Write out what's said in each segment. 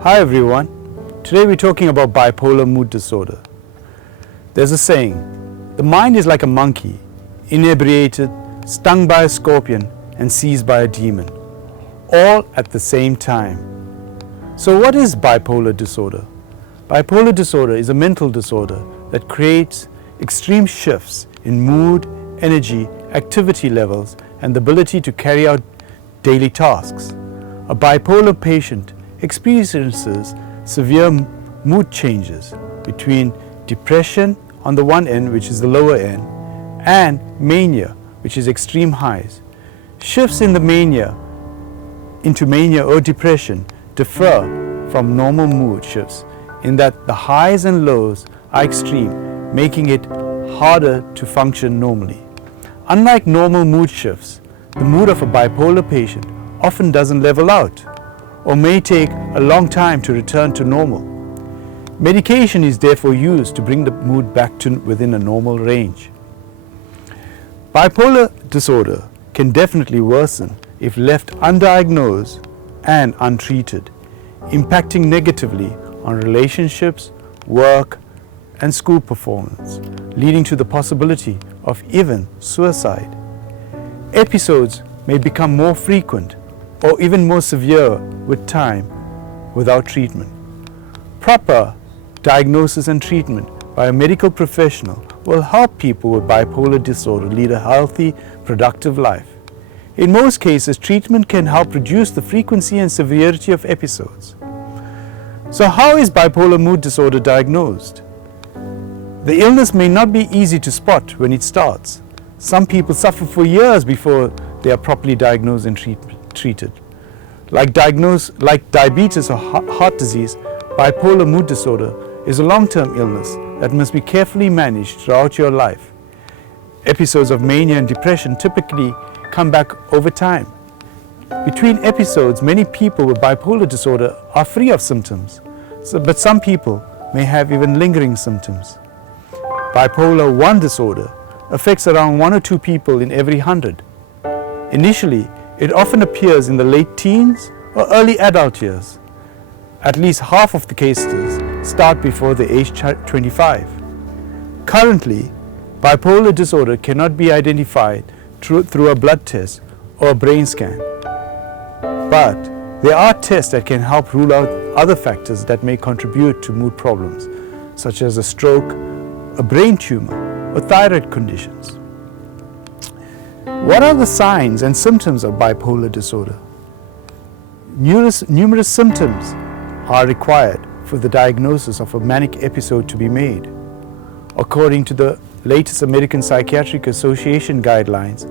Hi everyone, today we're talking about bipolar mood disorder. There's a saying, the mind is like a monkey, inebriated, stung by a scorpion and seized by a demon, all at the same time. So what is bipolar disorder? Bipolar disorder is a mental disorder that creates extreme shifts in mood, energy, activity levels and the ability to carry out daily tasks. A bipolar patient experiences severe mood changes between depression on the one end, which is the lower end, and mania, which is extreme highs. Shifts in the mania into mania or depression differ from normal mood shifts in that the highs and lows are extreme, making it harder to function normally. Unlike normal mood shifts, the mood of a bipolar patient often doesn't level out or may take a long time to return to normal. Medication is therefore used to bring the mood back to within a normal range. Bipolar disorder can definitely worsen if left undiagnosed and untreated, impacting negatively on relationships, work, and school performance, leading to the possibility of even suicide. Episodes may become more frequent or even more severe with time without treatment. Proper diagnosis and treatment by a medical professional will help people with bipolar disorder lead a healthy, productive life. In most cases, treatment can help reduce the frequency and severity of episodes. So how is bipolar mood disorder diagnosed? The illness may not be easy to spot when it starts. Some people suffer for years before they are properly diagnosed and treated. Like diabetes or heart disease, bipolar mood disorder is a long-term illness that must be carefully managed throughout your life. Episodes of mania and depression typically come back over time. Between episodes, many people with bipolar disorder are free of symptoms, but some people may have even lingering symptoms. Bipolar 1 disorder affects around 1 or 2 people in every 100. Initially, it often appears in the late teens or early adult years. At least half of the cases start before the age 25. Currently, bipolar disorder cannot be identified through a blood test or a brain scan. But there are tests that can help rule out other factors that may contribute to mood problems, such as a stroke, a brain tumor, or thyroid conditions. What are the signs and symptoms of bipolar disorder? Numerous symptoms are required for the diagnosis of a manic episode to be made. According to the latest American Psychiatric Association guidelines,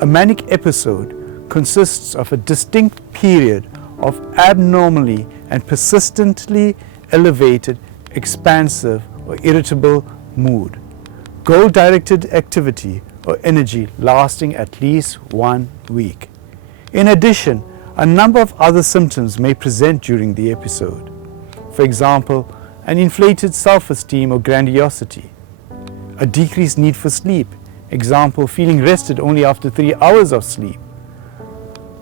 a manic episode consists of a distinct period of abnormally and persistently elevated, expansive or irritable mood, goal-directed activity or energy lasting at least 1 week. In addition, a number of other symptoms may present during the episode. For example, an inflated self-esteem or grandiosity, a decreased need for sleep, example, feeling rested only after 3 hours of sleep,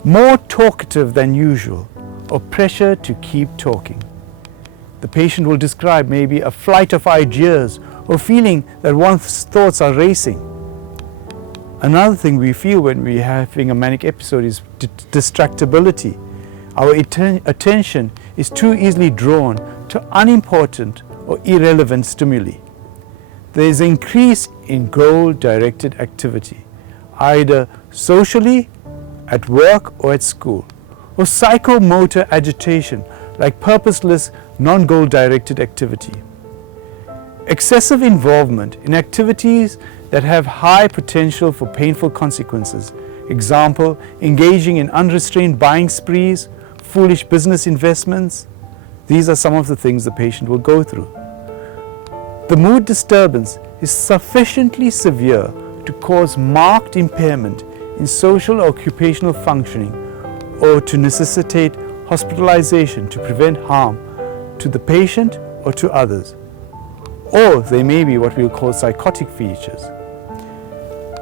more talkative than usual, or pressure to keep talking. The patient will describe maybe a flight of ideas or feeling that one's thoughts are racing. Another thing we feel when we're having a manic episode is distractibility. Our attention is too easily drawn to unimportant or irrelevant stimuli. There is an increase in goal-directed activity, either socially, at work or at school, or psychomotor agitation like purposeless, non-goal directed activity. Excessive involvement in activities that have high potential for painful consequences, example, engaging in unrestrained buying sprees, foolish business investments. These are some of the things the patient will go through. The mood disturbance is sufficiently severe to cause marked impairment in social or occupational functioning or to necessitate hospitalization to prevent harm to the patient or to others. Or they may be what we'll call psychotic features.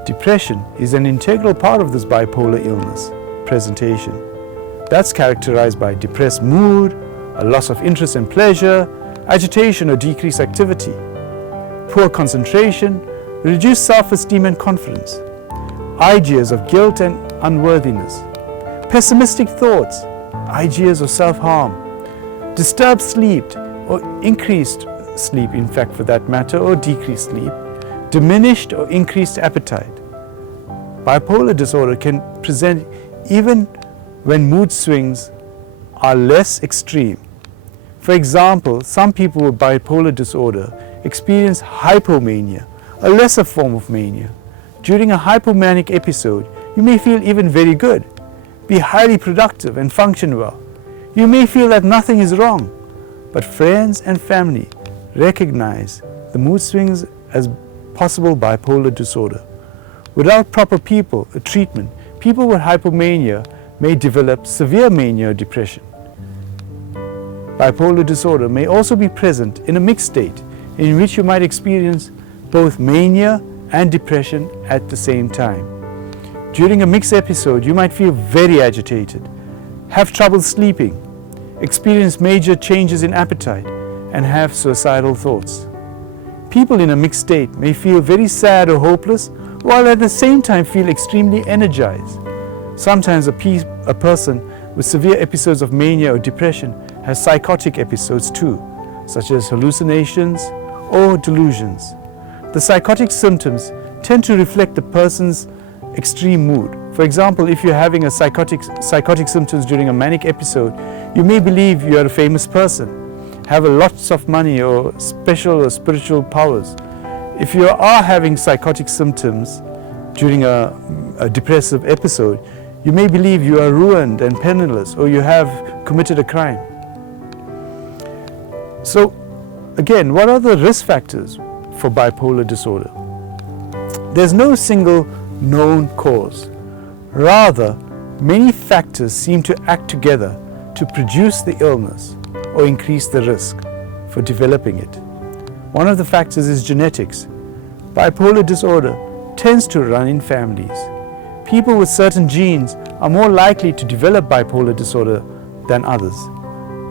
Depression is an integral part of this bipolar illness presentation. That's characterized by depressed mood, a loss of interest and pleasure, agitation or decreased activity, poor concentration, reduced self-esteem and confidence, ideas of guilt and unworthiness, pessimistic thoughts, ideas of self-harm, disturbed sleep or increased sleep, in fact for that matter, or decreased sleep, diminished or increased appetite. Bipolar disorder can present even when mood swings are less extreme. For example, some people with bipolar disorder experience hypomania, a lesser form of mania. During a hypomanic episode, you may feel even very good, be highly productive and function well. You may feel that nothing is wrong, but friends and family recognize the mood swings as possible bipolar disorder. Without proper treatment, people with hypomania may develop severe mania or depression. Bipolar disorder may also be present in a mixed state in which you might experience both mania and depression at the same time. During a mixed episode, you might feel very agitated, have trouble sleeping, experience major changes in appetite, and have suicidal thoughts. People in a mixed state may feel very sad or hopeless, while at the same time feel extremely energized. Sometimes a person with severe episodes of mania or depression has psychotic episodes too, such as hallucinations or delusions. The psychotic symptoms tend to reflect the person's extreme mood. For example, if you're having a psychotic symptoms during a manic episode, you may believe you are a famous person, have lots of money or special or spiritual powers. If you are having psychotic symptoms during a depressive episode, you may believe you are ruined and penniless, or you have committed a crime. So again, what are the risk factors for bipolar disorder? There's no single known cause. Rather, many factors seem to act together to produce the illness or increase the risk for developing it. One of the factors is genetics. Bipolar disorder tends to run in families. People with certain genes are more likely to develop bipolar disorder than others.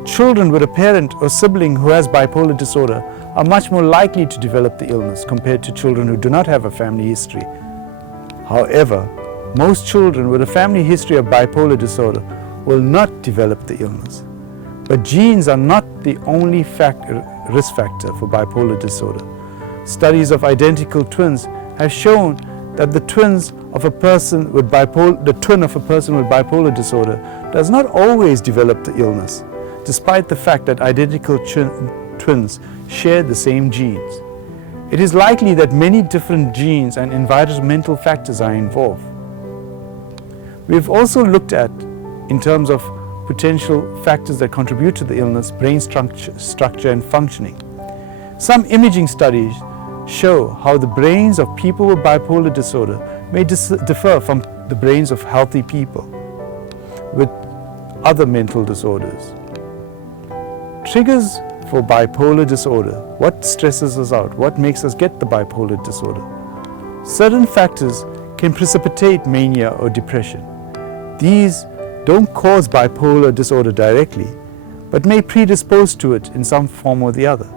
Children with a parent or sibling who has bipolar disorder are much more likely to develop the illness compared to children who do not have a family history. However, most children with a family history of bipolar disorder will not develop the illness. But genes are not the only risk factor for bipolar disorder. Studies of identical twins have shown that the twin of a person with bipolar disorder does not always develop the illness, despite the fact that identical twins share the same genes. It is likely that many different genes and environmental factors are involved. We have also looked at, in terms of potential factors that contribute to the illness, brain structure and functioning. Some imaging studies show how the brains of people with bipolar disorder may differ from the brains of healthy people with other mental disorders. Triggers for bipolar disorder. What stresses us out? What makes us get the bipolar disorder? Certain factors can precipitate mania or depression. These don't cause bipolar disorder directly, but may predispose to it in some form or the other.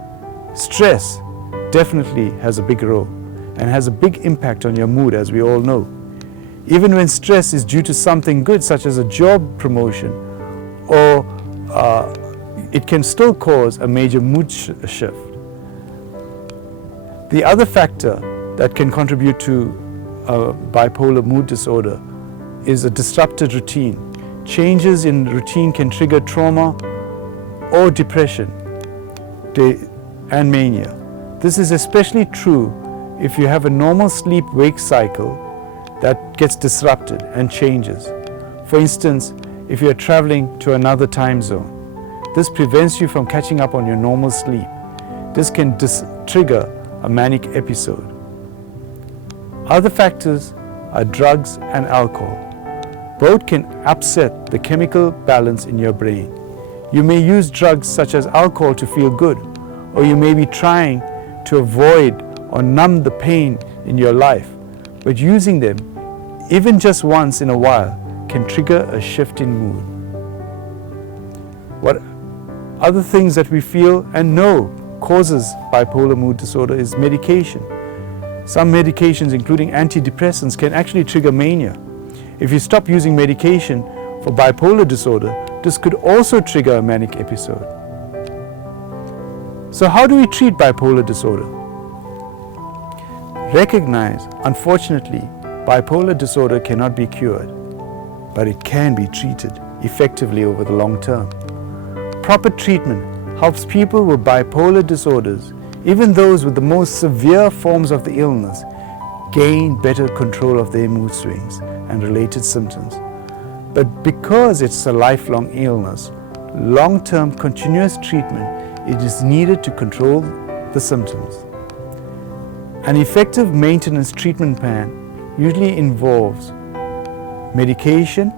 Stress definitely has a big role and has a big impact on your mood, as we all know. Even when stress is due to something good, such as a job promotion, or it can still cause a major mood shift. The other factor that can contribute to bipolar mood disorder is a disrupted routine. Changes in routine can trigger trauma or depression and mania. This is especially true if you have a normal sleep-wake cycle that gets disrupted and changes. For instance, if you're traveling to another time zone, this prevents you from catching up on your normal sleep. This can trigger a manic episode. Other factors are drugs and alcohol. Both can upset the chemical balance in your brain. You may use drugs such as alcohol to feel good, or you may be trying to avoid or numb the pain in your life, but using them, even just once in a while, can trigger a shift in mood. What Other things that we feel and know causes bipolar mood disorder is medication. Some medications, including antidepressants, can actually trigger mania. If you stop using medication for bipolar disorder, this could also trigger a manic episode. So how do we treat bipolar disorder? Recognize, unfortunately, bipolar disorder cannot be cured, but it can be treated effectively over the long term. Proper treatment helps people with bipolar disorders, even those with the most severe forms of the illness, gain better control of their mood swings and related symptoms. But because it's a lifelong illness, long-term continuous treatment is needed to control the symptoms. An effective maintenance treatment plan usually involves medication,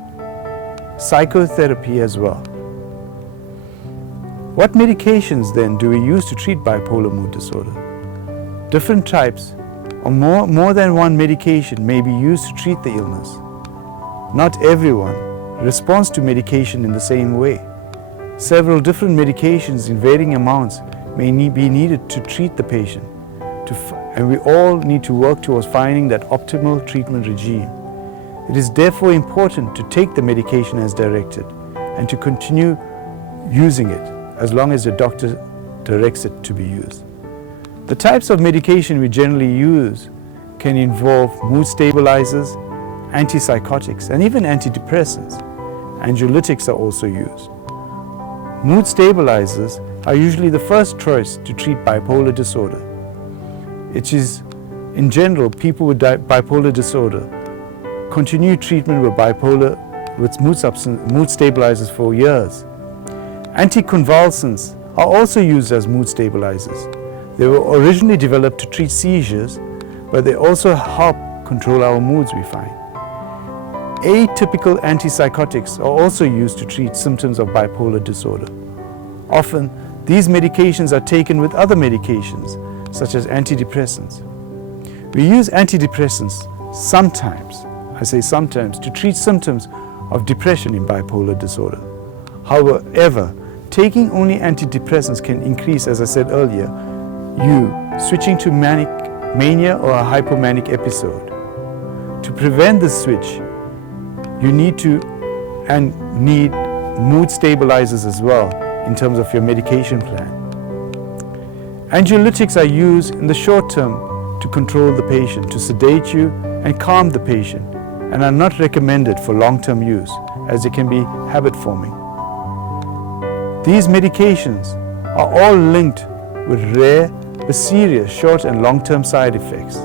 psychotherapy as well. What medications then do we use to treat bipolar mood disorder? Different types or more than one medication may be used to treat the illness. Not everyone responds to medication in the same way. Several different medications in varying amounts may be needed to treat the patient, and we all need to work towards finding that optimal treatment regime. It is therefore important to take the medication as directed and to continue using it as long as your doctor directs it to be used. The types of medication we generally use can involve mood stabilizers, antipsychotics, and even antidepressants. Anxiolytics are also used. Mood stabilizers are usually the first choice to treat bipolar disorder. It is, in general, people with bipolar disorder continue treatment with mood stabilizers for years. Anticonvulsants are also used as mood stabilizers. They were originally developed to treat seizures, but they also help control our moods, we find. Atypical antipsychotics are also used to treat symptoms of bipolar disorder. Often, these medications are taken with other medications, such as antidepressants. We use antidepressants sometimes, I say sometimes, to treat symptoms of depression in bipolar disorder. However, taking only antidepressants can increase, as I said earlier, you switching to mania or a hypomanic episode. To prevent this switch, you need mood stabilizers as well in terms of your medication plan. Anxiolytics are used in the short term to control the patient, to sedate you and calm the patient, and are not recommended for long-term use as they can be habit-forming. These medications are all linked with rare but serious short and long-term side effects.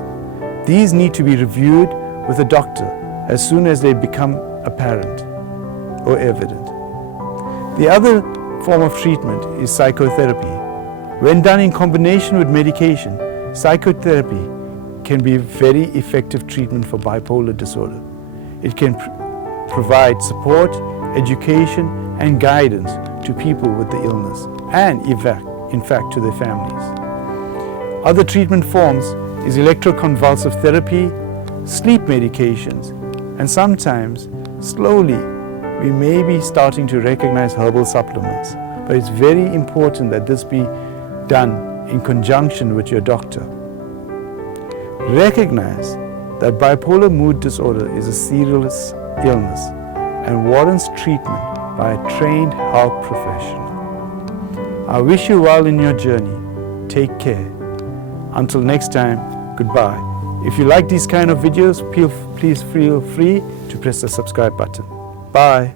These need to be reviewed with a doctor as soon as they become apparent or evident. The other form of treatment is psychotherapy. When done in combination with medication, psychotherapy can be a very effective treatment for bipolar disorder. It can provide support, education, and guidance to people with the illness and, in fact, to their families. Other treatment forms is electroconvulsive therapy, sleep medications, and sometimes, slowly, we may be starting to recognize herbal supplements, but it's very important that this be done in conjunction with your doctor. Recognize that bipolar mood disorder is a serious illness and warrants treatment by a trained health professional. I wish you well in your journey. Take care. Until next time, goodbye. If you like these kind of videos, please feel free to press the subscribe button. Bye.